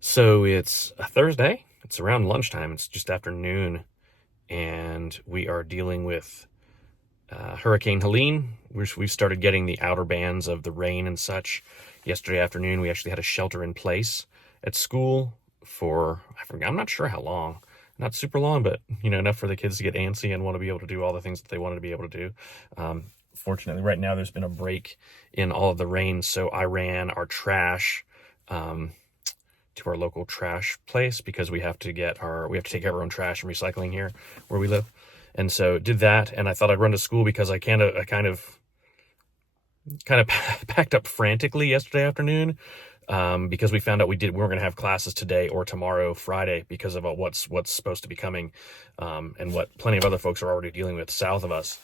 So it's a Thursday. It's around lunchtime. It's just after noon, and we are dealing with Hurricane Helene. We've started getting the outer bands of the rain and such. Yesterday afternoon, we actually had a shelter in place at school for, I'm not sure how long. Not super long, but enough for the kids to get antsy and want to be able to do all the things that they wanted to be able to do. Fortunately, right now there's been a break in all of the rain, so I ran our trash to our local trash place because we have to take care of our own trash and recycling here where we live. And so did that, and I thought I'd run to school because I kind of packed up frantically yesterday afternoon because we found out we weren't going to have classes today or tomorrow, Friday, because of what's supposed to be coming and what plenty of other folks are already dealing with south of us.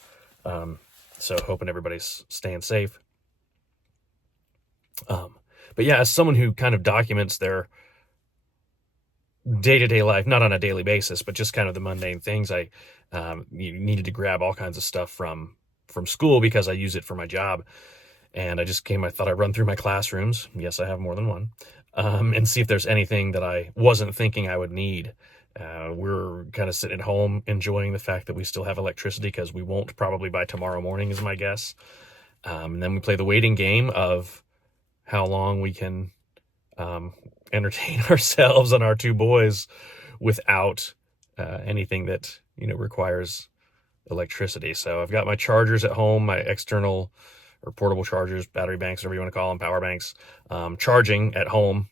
So hoping everybody's staying safe. But yeah, as someone who kind of documents their day-to-day life, not on a daily basis, but just kind of the mundane things, I needed to grab all kinds of stuff from school because I use it for my job. And I thought I'd run through my classrooms. Yes, I have more than one. And see if there's anything that I wasn't thinking I would need. We're kind of sitting at home enjoying the fact that we still have electricity because we won't probably by tomorrow morning is my guess. And then we play the waiting game of how long we can entertain ourselves and our two boys without anything that requires electricity. So I've got my chargers at home, my external or portable chargers, battery banks, whatever you want to call them, power banks, charging at home.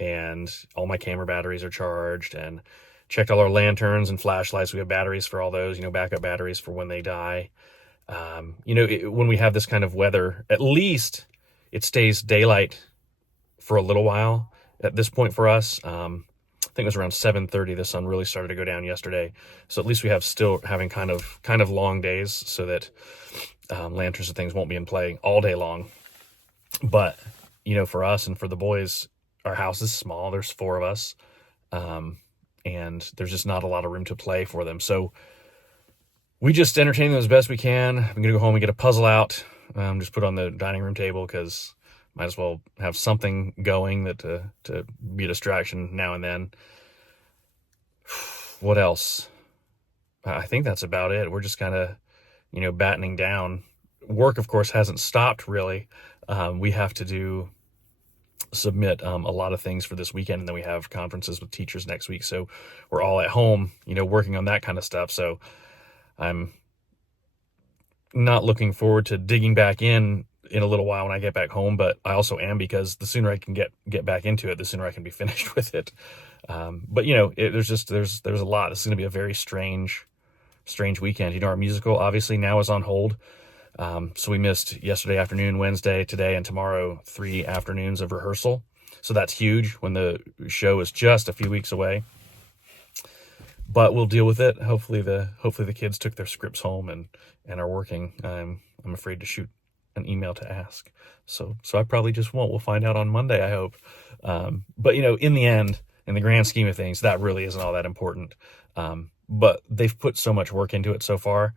And all my camera batteries are charged, and checked all our lanterns and flashlights. We have batteries for all those, backup batteries for when they die. When we have this kind of weather, at least it stays daylight for a little while at this point for us. I think it was around 7:30. The sun really started to go down yesterday. So at least we have still having kind of long days so that lanterns and things won't be in play all day long. But, for us and for the boys, our house is small. There's 4 of us. And there's just not a lot of room to play for them. So we just entertain them as best we can. I'm going to go home and get a puzzle out. Just put it on the dining room table because might as well have something going that to be a distraction now and then. What else? I think that's about it. We're just kind of, battening down. Work, of course, hasn't stopped really. We have to submit a lot of things for this weekend, and then we have conferences with teachers next week. So we're all at home, working on that kind of stuff. So I'm not looking forward to digging back in a little while when I get back home, but I also am, because the sooner I can get back into it, the sooner I can be finished with it. But there's a lot. This is going to be a very strange weekend. Our musical obviously now is on hold. So we missed yesterday afternoon, Wednesday, today, and tomorrow 3 afternoons of rehearsal. So that's huge when the show is just a few weeks away. But we'll deal with it. Hopefully the kids took their scripts home and are working. I'm afraid to shoot an email to ask. So I probably just won't. We'll find out on Monday, I hope. But in the end, in the grand scheme of things, that really isn't all that important. But they've put so much work into it so far.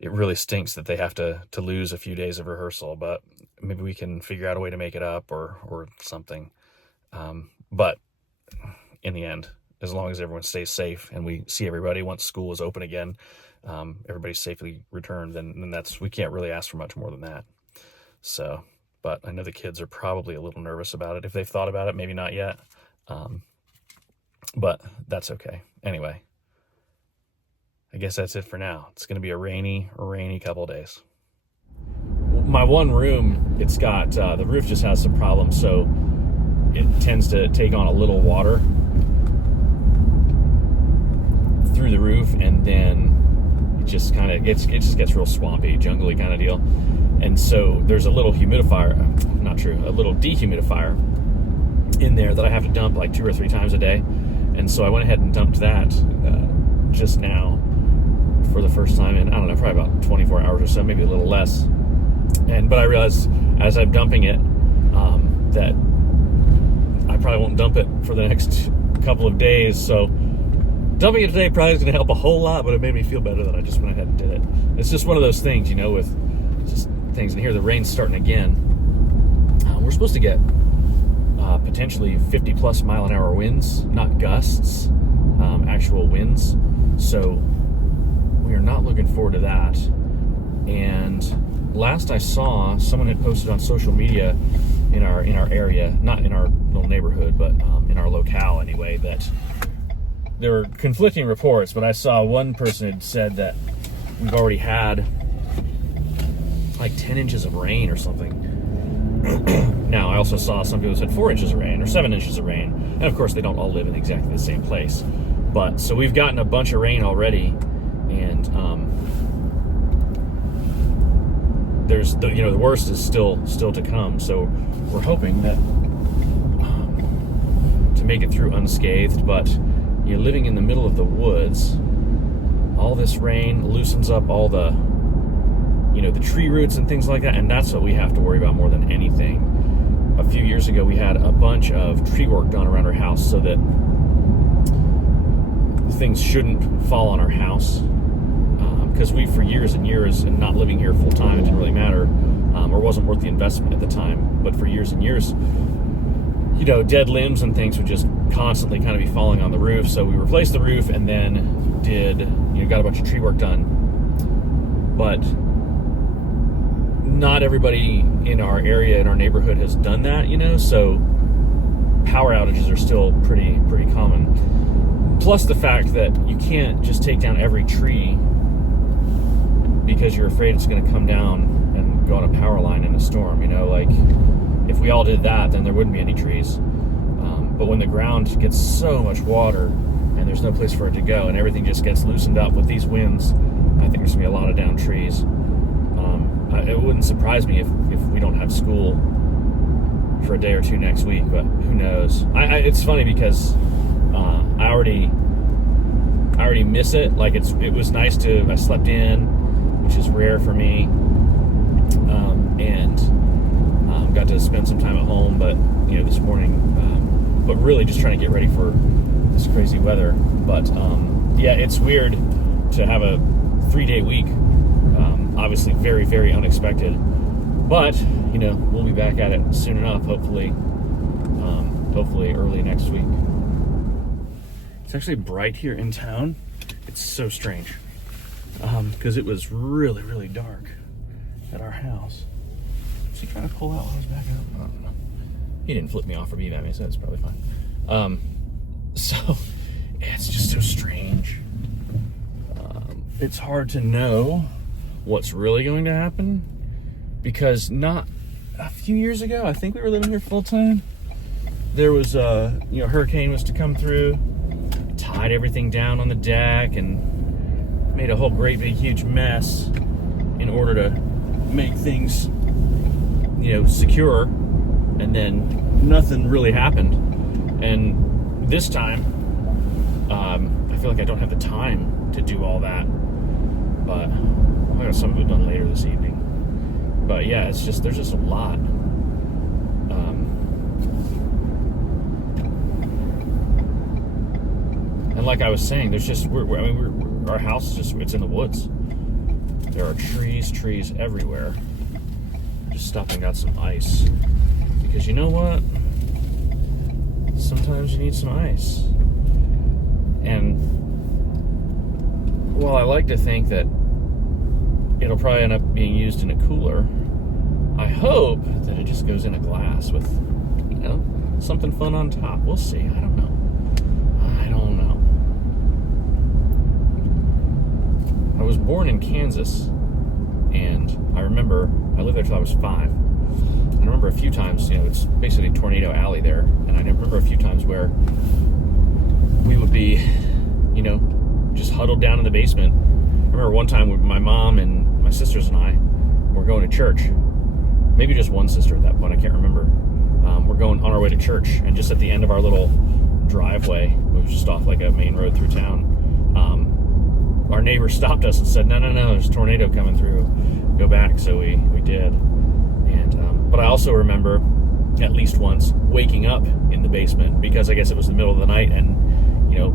It really stinks that they have to lose a few days of rehearsal, but maybe we can figure out a way to make it up or something. But in the end, as long as everyone stays safe and we see everybody once school is open again, everybody's safely returned, then we can't really ask for much more than that. So, but I know the kids are probably a little nervous about it. If they've thought about it, maybe not yet. But that's okay. Anyway, I guess that's it for now. It's going to be a rainy couple of days. My one room, it's got, the roof just has some problems, so it tends to take on a little water through the roof, and then it just gets real swampy, jungly kind of deal. And so there's a little a little dehumidifier in there that I have to dump like 2 or 3 times a day. And so I went ahead and dumped that just now for the first time in, I don't know, probably about 24 hours or so, maybe a little less. But I realized as I'm dumping it that I probably won't dump it for the next couple of days. So dumping it today probably is going to help a whole lot, but it made me feel better that I just went ahead and did it. It's just one of those things, with just things, and here the rain's starting again. We're supposed to get potentially 50 plus mile an hour winds, not gusts, actual winds. So we are not looking forward to that. And last I saw, someone had posted on social media in our area, not in our little neighborhood, but in our locale anyway, that there were conflicting reports, but I saw one person had said that we've already had like 10 inches of rain or something. Now, I also saw some people said 4 inches of rain or 7 inches of rain. And of course, they don't all live in exactly the same place. But so we've gotten a bunch of rain already, and there's the worst is still to come. So we're hoping that to make it through unscathed. But living in the middle of the woods, all this rain loosens up all the the tree roots and things like that, and that's what we have to worry about more than anything. A few years ago, we had a bunch of tree work done around our house so that things shouldn't fall on our house, because we, for years and years, and not living here full time, it didn't really matter, or wasn't worth the investment at the time, but for years and years, dead limbs and things would just constantly kind of be falling on the roof. So we replaced the roof and then got a bunch of tree work done. But not everybody in our area, in our neighborhood, has done that, so power outages are still pretty common. Plus the fact that you can't just take down every tree because you're afraid it's going to come down and go on a power line in a storm. Like if we all did that, then there wouldn't be any trees. But when the ground gets so much water and there's no place for it to go and everything just gets loosened up with these winds, I think there's going to be a lot of downed trees. It wouldn't surprise me if we don't have school for a day or two next week, but who knows? It's funny because I already miss it. Like it was nice I slept in, which is rare for me, and got to spend some time at home. But this morning, but really just trying to get ready for this crazy weather. But it's weird to have a 3-day week. Obviously very, very unexpected, but we'll be back at it soon enough, hopefully early next week. It's actually bright here in town. It's so strange because it was really, really dark at our house. Was he trying to pull out while I was backing up? I don't know. He didn't flip me off or beat at me, so it's probably fine. So it's just so strange. It's hard to know what's really going to happen, because not a few years ago, I think we were living here full time, there was hurricane was to come through, tied everything down on the deck and made a whole great big huge mess in order to make things secure, and then nothing really happened. And this time I feel like I don't have the time to do all that, but I got some of it done later this evening. But yeah, there's just a lot. And like I was saying, there's just our house is it's in the woods. There are trees everywhere. Just stopped and got some ice, because you know what? Sometimes you need some ice. And while I like to think that it'll probably end up being used in a cooler, I hope that it just goes in a glass with, something fun on top. We'll see. I don't know. I was born in Kansas, and I remember I lived there till I was 5. And I remember a few times, it's basically Tornado Alley there, and I remember a few times where we would be, just huddled down in the basement. I remember one time with my mom and my sisters and I were going to church. Maybe just one sister at that point, I can't remember. We're going on our way to church, and just at the end of our little driveway, it was just off like a main road through town, our neighbor stopped us and said, no, there's a tornado coming through, go back. So we did. And but I also remember at least once waking up in the basement, because I guess it was the middle of the night, and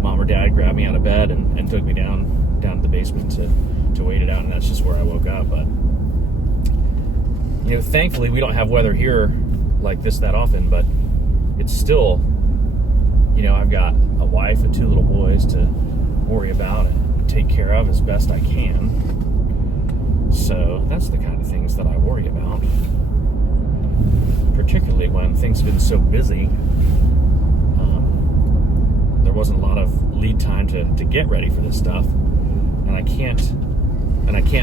mom or dad grabbed me out of bed and took me down to the basement to wait it out, and that's just where I woke up. But thankfully we don't have weather here like this that often, but it's still, I've got a wife and 2 little boys to worry about and take care of as best I can. So that's the kind of things that I worry about, particularly when things have been so busy. There wasn't a lot of lead time to get ready for this stuff, and I can't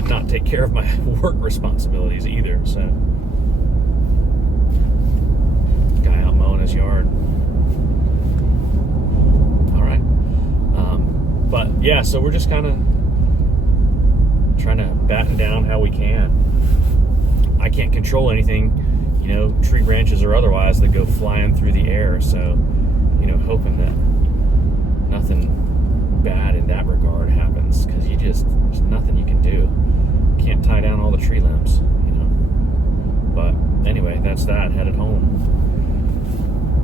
not take care of my work responsibilities either. So, guy out mowing his yard. All right, but yeah, so we're just kind of trying to batten down how we can. I can't control anything, tree branches or otherwise, that go flying through the air. So, hoping that nothing bad in that regard happens, because there's nothing you can do. Can't tie down all the tree limbs, But anyway, that's that. Headed home,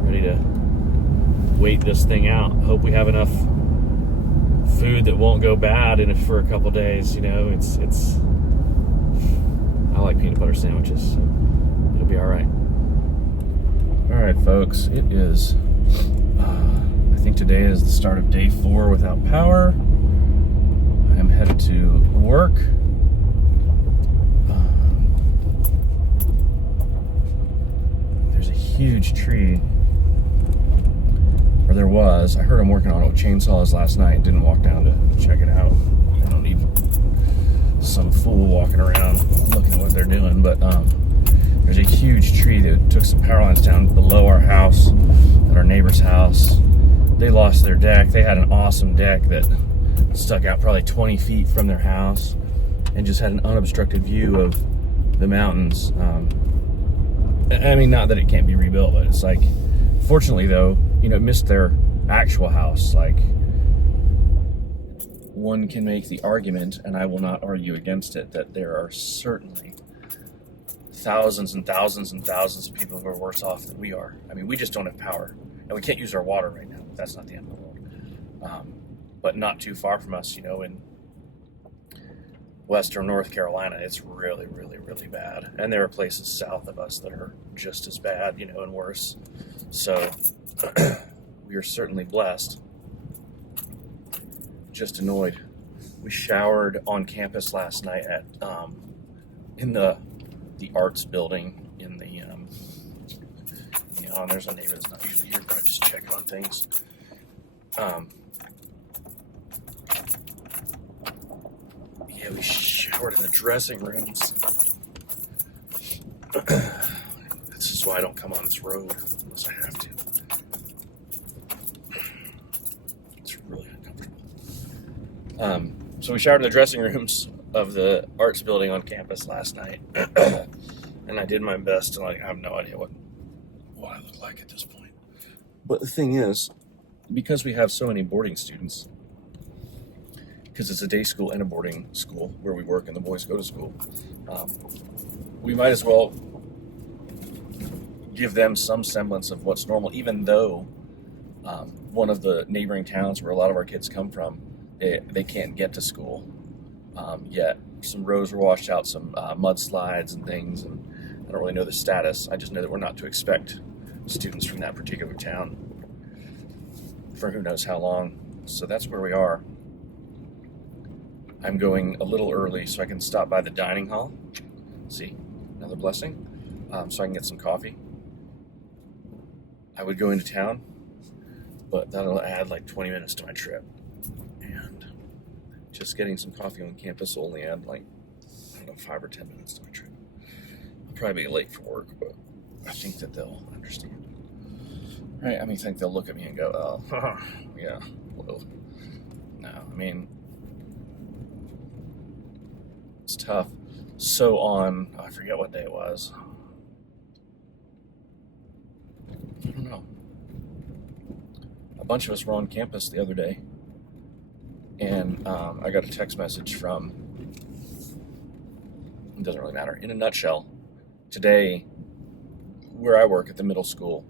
ready to wait this thing out. Hope we have enough food that won't go bad in it for a couple days. It's I like peanut butter sandwiches, so it'll be all right. All right, folks, it is I think today is the start of day 4 without power. I am headed to work. There's a huge tree, or there was. I heard them working on it with chainsaws last night. Didn't walk down to check it out. I don't need some fool walking around looking at what they're doing, but there's a huge tree that took some power lines down below our house, at our neighbor's house. They lost their deck. They had an awesome deck that stuck out probably 20 feet from their house and just had an unobstructed view of the mountains. I mean, not that it can't be rebuilt, but it's like, fortunately though, it missed their actual house. Like, one can make the argument, and I will not argue against it, that there are certainly thousands and thousands and thousands of people who are worse off than we are. I mean, we just don't have power, and we can't use our water right now. That's not the end of the world. But not too far from us, in western North Carolina, it's really, really, really bad. And there are places south of us that are just as bad, and worse. So we are certainly blessed. Just annoyed. We showered on campus last night at in the arts building in the and there's a neighbor that's not usually here, but I just check on things. Yeah, we showered in the dressing rooms. This is why I don't come on this road unless I have to. It's really uncomfortable. So we showered in the dressing rooms of the arts building on campus last night. And I did my best to, I have no idea what I look like at this point. But the thing is, because we have so many boarding students, because it's a day school and a boarding school where we work and the boys go to school, we might as well give them some semblance of what's normal, even though one of the neighboring towns where a lot of our kids come from, they can't get to school yet. Some roads were washed out, some mudslides and things, and I don't really know the status. I just know that we're not to expect students from that particular town for who knows how long. So that's where we are. I'm going a little early so I can stop by the dining hall. See, another blessing. So I can get some coffee. I would go into town, but that'll add 20 minutes to my trip. And just getting some coffee on campus will only add 5 or 10 minutes to my trip. I'll probably be late for work, but I think that they'll understand. Right? I think they'll look at me and go, "Oh, yeah, well, no." It's tough. So on, I forget what day it was. I don't know. A bunch of us were on campus the other day, and I got a text message from, it doesn't really matter. In a nutshell, today, where I work at the middle school,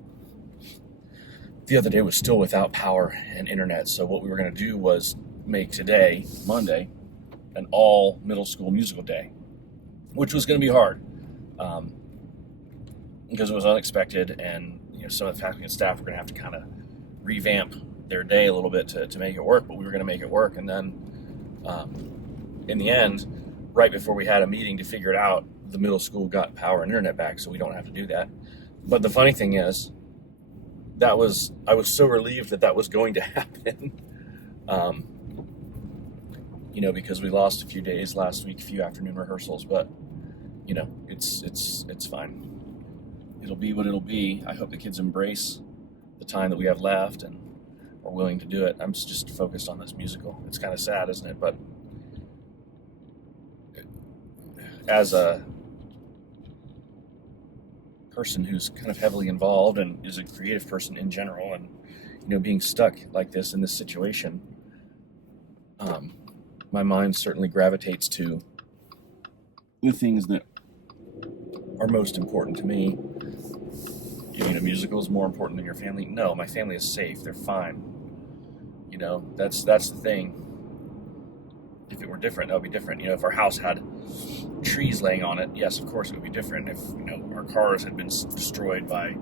the other day was still without power and internet. So what we were going to do was make today, Monday, an all middle school musical day, which was going to be hard um, because it was unexpected, and some of the faculty and staff were going to have to kind of revamp their day a little bit to make it work, but we were going to make it work. And then in the end, right before we had a meeting to figure it out, the middle school got power and internet back, so we don't have to do that. But the funny thing is, I was so relieved that was going to happen. Because we lost a few days last week, a few afternoon rehearsals, but it's fine. It'll be what it'll be. I hope the kids embrace the time that we have left and are willing to do it. I'm just focused on this musical. It's kind of sad, isn't it? But as a person who's kind of heavily involved and is a creative person in general, and being stuck like this in this situation, my mind certainly gravitates to the things that are most important to me. You mean a musical is more important than your family? No, my family is safe. They're fine. That's the thing. If it were different, that would be different. If our house had trees laying on it, yes, of course it would be different. If our cars had been destroyed by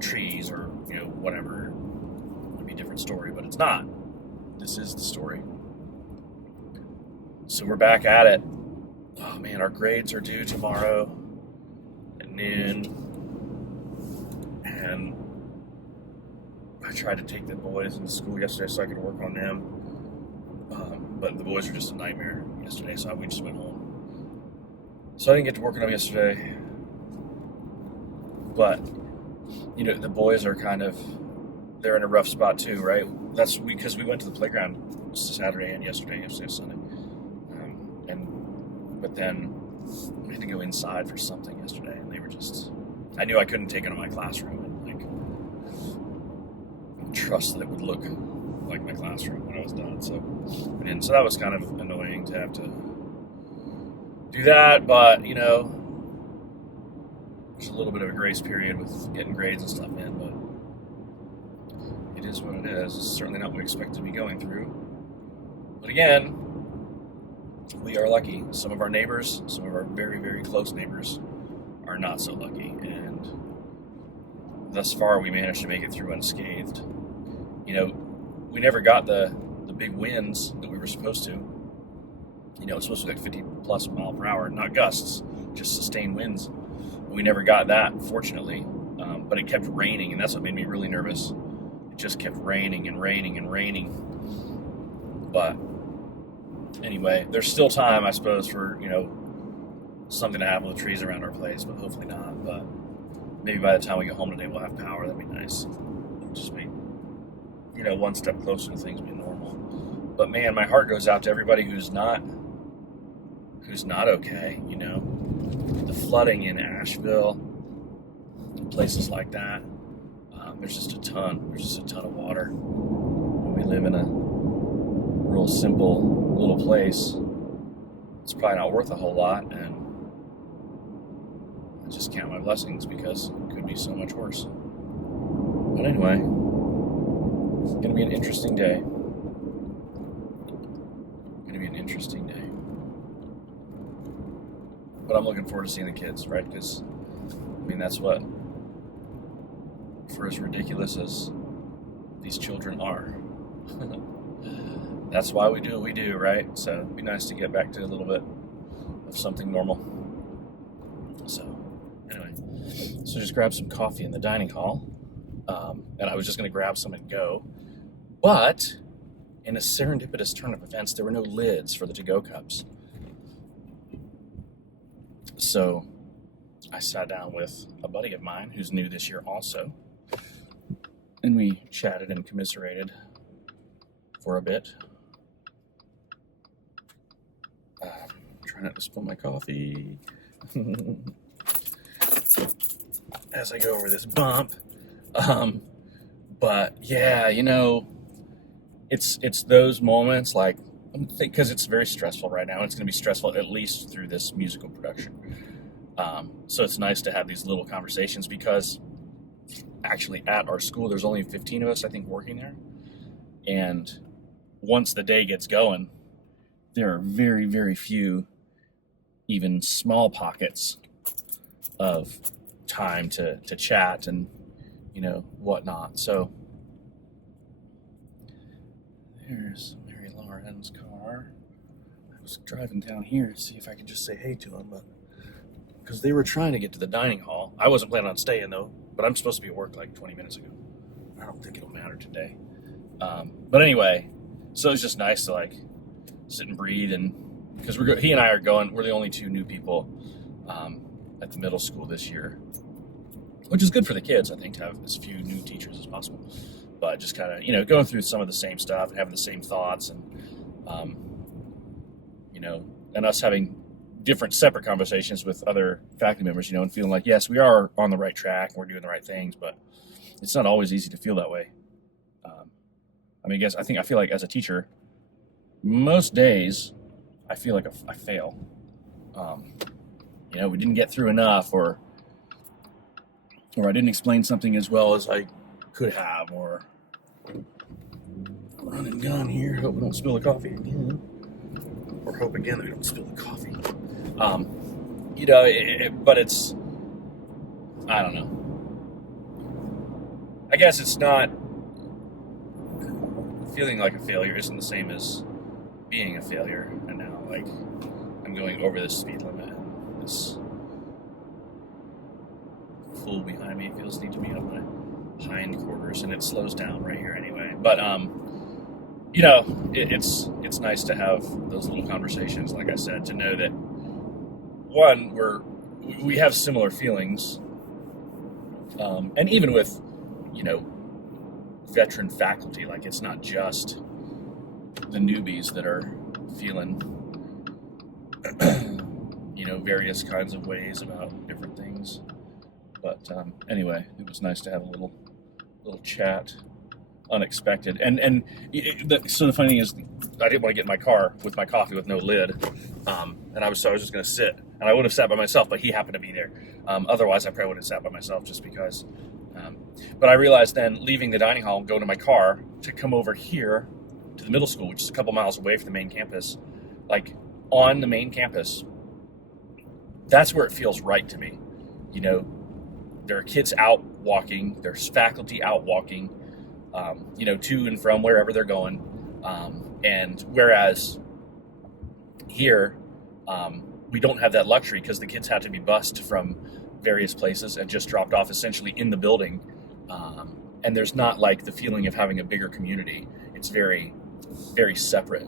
trees or whatever, it would be a different story. But it's not. This is the story. So we're back at it. Oh man, our grades are due tomorrow at noon, and I tried to take the boys into school yesterday so I could work on them, but the boys were just a nightmare yesterday, so we just went home. So I didn't get to work on them yesterday, but the boys are they're in a rough spot too, right? That's because we went to the playground Saturday and yesterday Sunday. But then we had to go inside for something yesterday, and they were I knew I couldn't take it to my classroom and trust that it would look like my classroom when I was done. So I didn't. So that was kind of annoying to have to do that, but there's a little bit of a grace period with getting grades and stuff in, but it is what it is. It's certainly not what we expect to be going through. But again, we are lucky. Some of our neighbors, some of our very, very close neighbors, are not so lucky. And thus far, we managed to make it through unscathed. We never got the big winds that we were supposed to. It's supposed to be like 50 plus mile per hour, not gusts, just sustained winds. We never got that, fortunately. But it kept raining, and that's what made me really nervous. It just kept raining and raining and raining. But anyway, there's still time, I suppose, for, something to happen with trees around our place, but hopefully not. But maybe by the time we get home today, we'll have power. That'd be nice. Just be, one step closer to things being normal. But man, my heart goes out to everybody who's not okay, The flooding in Asheville, places like that. There's just a ton of water. We live in a real simple little place. It's probably not worth a whole lot, and I just count my blessings because it could be so much worse. But anyway, it's going to be an interesting day. But I'm looking forward to seeing the kids, right? Because, that's what, for as ridiculous as these children are, that's why we do what we do, right? So it'd be nice to get back to a little bit of something normal. So anyway, just grab some coffee in the dining hall. And I was just going to grab some and go. But in a serendipitous turn of events, there were no lids for the to-go cups. So I sat down with a buddy of mine who's new this year also. And we chatted and commiserated for a bit. Trying not to spill my coffee as I go over this bump. But yeah, it's those moments, like, because it's very stressful right now. It's going to be stressful at least through this musical production. So it's nice to have these little conversations, because actually at our school, there's only 15 of us, I think, working there. And once the day gets going, there are very, very few, even small pockets of time to chat and, whatnot. So there's Mary Lauren's car. I was driving down here to see if I could just say hey to him, but because they were trying to get to the dining hall. I wasn't planning on staying though, but I'm supposed to be at work like 20 minutes ago. I don't think it'll matter today. But anyway, so it's just nice to like sit and breathe, and because he and I are going, we're the only two new people at the middle school this year, which is good for the kids, I think, to have as few new teachers as possible. But just kind of, going through some of the same stuff and having the same thoughts, and and us having different separate conversations with other faculty members, and feeling like, yes, we are on the right track and we're doing the right things, but it's not always easy to feel that way. I feel like as a teacher, most days I feel like I fail. We didn't get through enough, or I didn't explain something as well as I could have, or run and gun here, hope we don't spill the coffee again, or hope again that we don't spill the coffee. But it's, I don't know. I guess it's not, feeling like a failure isn't the same as being a failure. And now, like, I'm going over this speed limit, and this fool behind me feels the need to be on my hindquarters, and it slows down right here anyway. But, it's nice to have those little conversations, like I said, to know that, one, we have similar feelings, and even with, veteran faculty, like, it's not just the newbies that are feeling, various kinds of ways about different things. But anyway, it was nice to have a little chat, unexpected. And so the funny thing is, I didn't want to get in my car with my coffee with no lid, and I was just going to sit, and I would have sat by myself, but he happened to be there. Otherwise, I probably would have sat by myself just because. But I realized then, leaving the dining hall, going to my car to come over here to the middle school, which is a couple miles away from the main campus, like on the main campus, that's where it feels right to me. There are kids out walking, there's faculty out walking, to and from wherever they're going. And whereas here, we don't have that luxury because the kids had to be bused from various places and just dropped off essentially in the building. And there's not like the feeling of having a bigger community. It's very, very separate.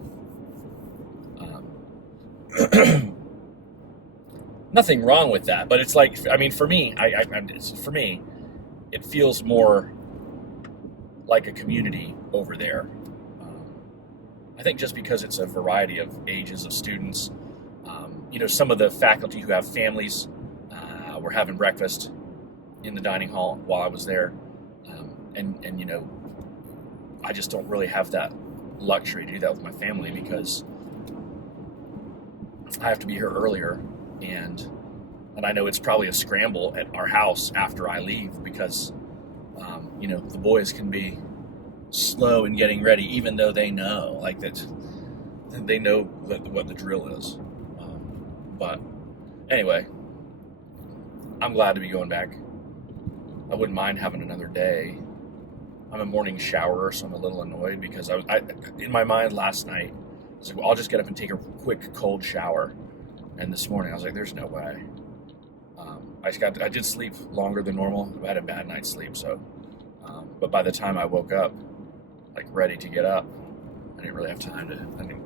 Nothing wrong with that, but it's like, for me, it feels more like a community over there. I think just because it's a variety of ages of students. Some of the faculty who have families were having breakfast in the dining hall while I was there. And I just don't really have that luxury to do that with my family because I have to be here earlier, and I know it's probably a scramble at our house after I leave because the boys can be slow in getting ready, even though they know that what the drill is. But anyway, I'm glad to be going back. I wouldn't mind having another day. I'm a morning shower, so I'm a little annoyed because I in my mind last night, I was like, well, I'll just get up and take a quick cold shower. And this morning I was like, there's no way. I did sleep longer than normal. I had a bad night's sleep, so. But by the time I woke up, like ready to get up, I didn't really have time to. I didn't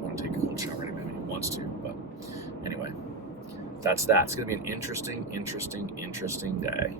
want to take a cold shower anyway. He wants to, but anyway, that's that. It's going to be an interesting day.